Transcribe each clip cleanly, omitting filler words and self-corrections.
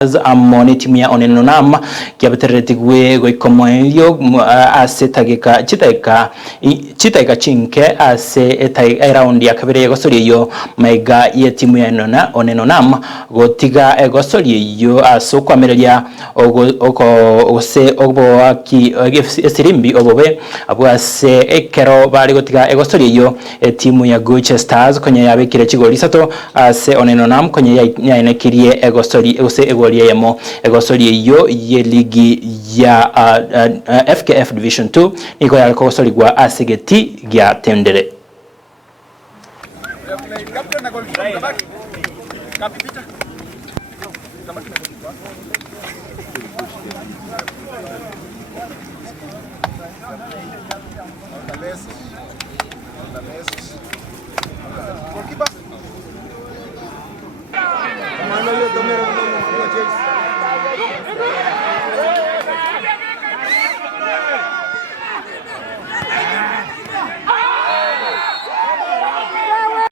Amoni timu ya Oneno Nam kiabetereti gwe goikomoyo asetagika chitaika chinke ase etai round ya kabere gosori yo maiga ye timu ya Oneno Nam gotiga gosori yo asokwamereria ose oboaki esirimbi obobe abwase ekero bari gotiga gosori yo timu ya Gucha Stars konye yabekire chigoli sato ase Oneno Nam konye yanekirie egosori ose yemo egosori yo ye ligi ya FKF Division 2 niko ya gosori gwa asegeti gya tendere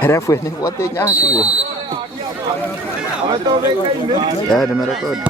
Refu ni wote nyashu. Ya nimerekodi.